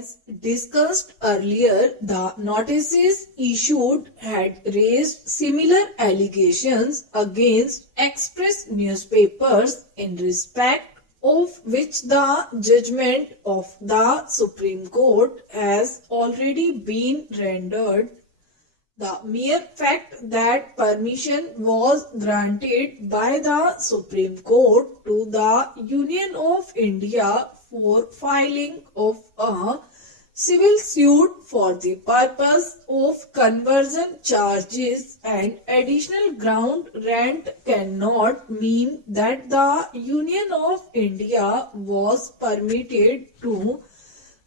As discussed earlier, the notices issued had raised similar allegations against express newspapers, in respect of which the judgment of the Supreme Court has already been rendered. The mere fact that permission was granted by the Supreme Court to the Union of India for filing of a civil suit for the purpose of conversion charges and additional ground rent cannot mean that the Union of India was permitted to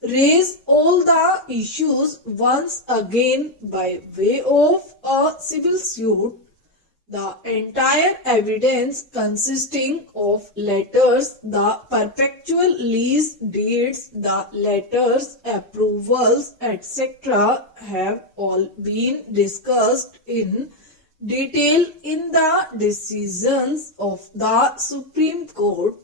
raise all the issues once again by way of a civil suit. The entire evidence, consisting of letters, the perpetual lease deeds, the letters, approvals, etc., have all been discussed in detail in the decisions of the Supreme Court.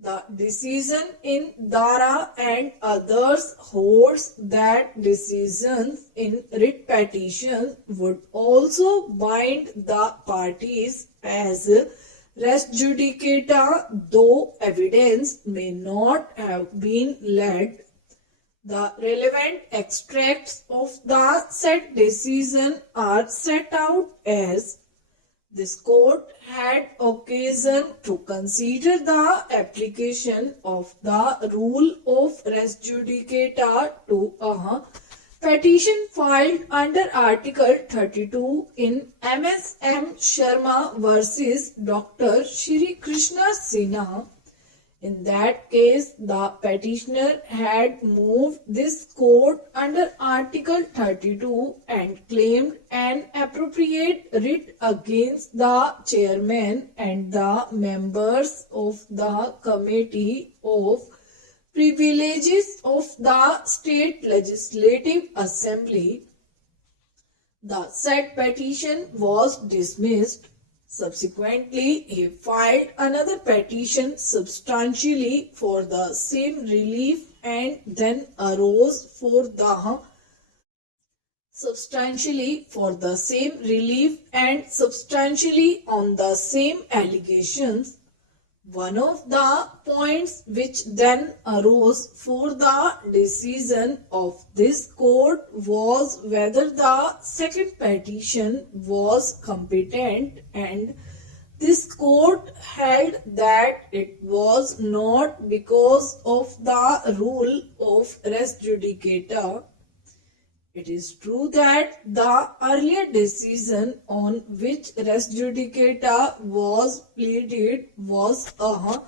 The decision in Dara and others holds that decisions in writ petitions would also bind the parties as res judicata, though evidence may not have been led. The relevant extracts of the said decision are set out as: this court had occasion to consider the application of the rule of res judicata to a petition filed under Article 32 in MS.M. Sharma versus Dr. Shri Krishna Sinha. In that case, the petitioner had moved this court under Article 32 and claimed an appropriate writ against the chairman and the members of the Committee of Privileges of the State Legislative Assembly. The said petition was dismissed. Subsequently, he filed another petition substantially for the same relief and then arose for the substantially on the same allegations. One of the points which then arose for the decision of this court was whether the second petition was competent, and this court held that it was not because of the rule of res judicata. It is true that the earlier decision on which res judicata was pleaded was a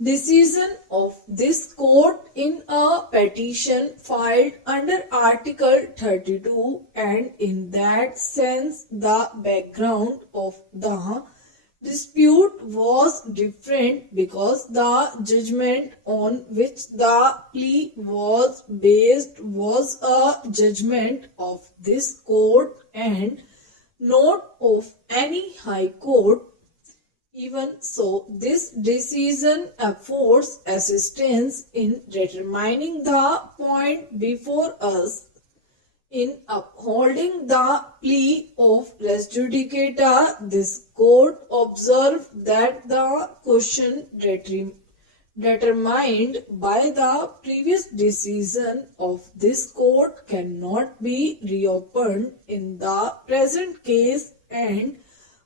decision of this court in a petition filed under Article 32, and in that sense the background of the dispute was different, because the judgment on which the plea was based was a judgment of this court and not of any high court. Even so, this decision affords assistance in determining the point before us. In upholding the plea of res judicata, this court observed that the question determined by the previous decision of this court cannot be reopened in the present case and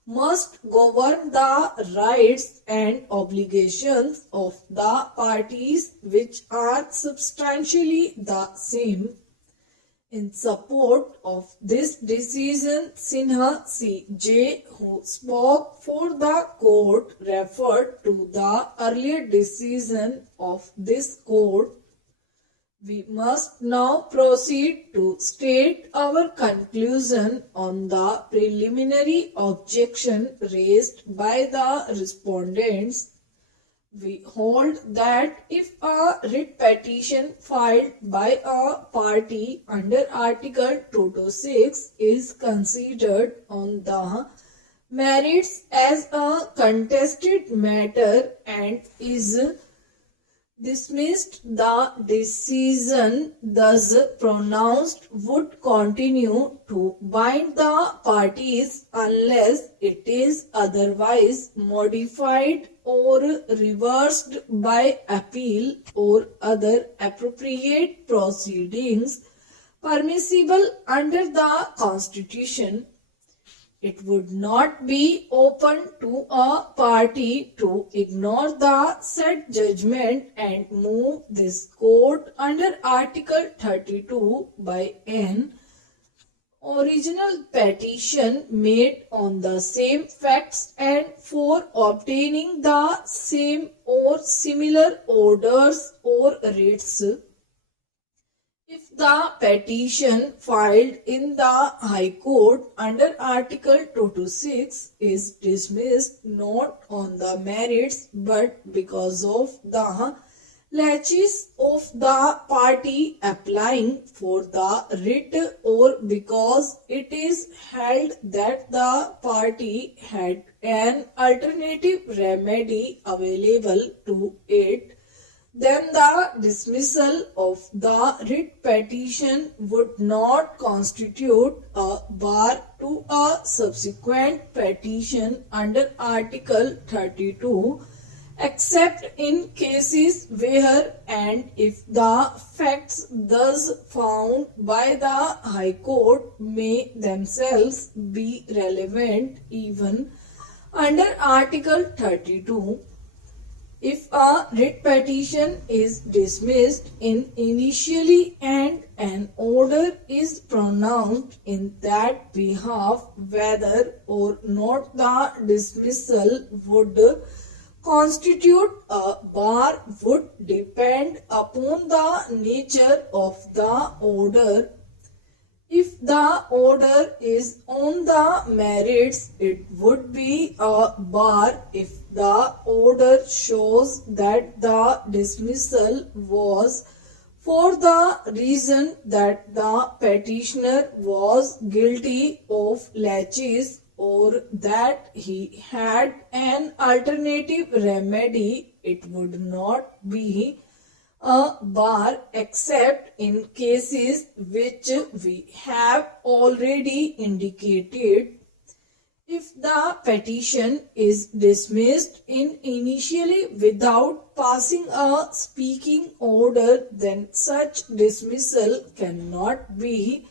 must govern the rights and obligations of the parties, which are substantially the same. In support of this decision, Sinha C.J., who spoke for the court, referred to the earlier decision of this court. We must now proceed to state our conclusion on the preliminary objection raised by the respondents. We hold that if a writ petition filed by a party under Article 226 is considered on the merits as a contested matter and is dismissed, the decision thus pronounced would continue to bind the parties unless it is otherwise modified or reversed by appeal or other appropriate proceedings permissible under the Constitution. It would not be open to a party to ignore the said judgment and move this court under Article 32 by an original petition made on the same facts and for obtaining the same or similar orders or writs. If the petition filed in the High Court under Article 226 is dismissed not on the merits but because of the laches of the party applying for the writ or because it is held that the party had an alternative remedy available to it, then the dismissal of the writ petition would not constitute a bar to a subsequent petition under Article 32, except in cases where and if the facts thus found by the High Court may themselves be relevant even under Article 32. If a writ petition is dismissed initially and an order is pronounced in that behalf, whether or not the dismissal would constitute a bar would depend upon the nature of the order. If the order is on the merits, it would be a bar if the order shows that the dismissal was for the reason that the petitioner was guilty of laches or that he had an alternative remedy. It would not be a bar except in cases which we have already indicated. If the petition is dismissed initially without passing a speaking order, then such dismissal cannot be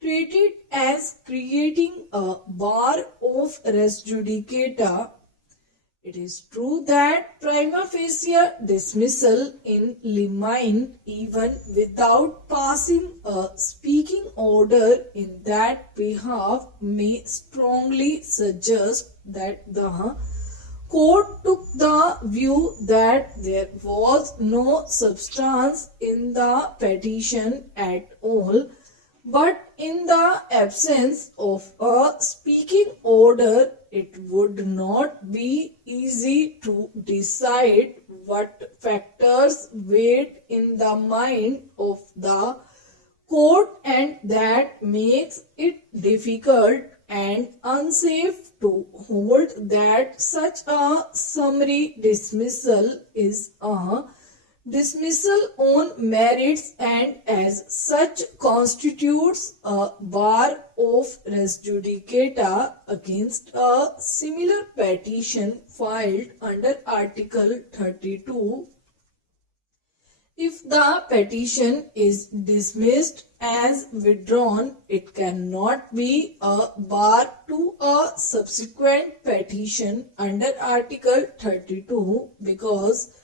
treated as creating a bar of res judicata. It is true that prima facie dismissal in limine, even without passing a speaking order in that behalf, may strongly suggest that the court took the view that there was no substance in the petition at all. But in the absence of a speaking order, it would not be easy to decide what factors weighed in the mind of the court, and that makes it difficult and unsafe to hold that such a summary dismissal is a dismissal on merits and as such constitutes a bar of res judicata against a similar petition filed under Article 32. If the petition is dismissed as withdrawn, it cannot be a bar to a subsequent petition under Article 32 because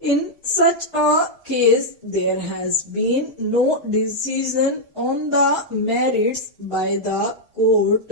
in such a case, there has been no decision on the merits by the court.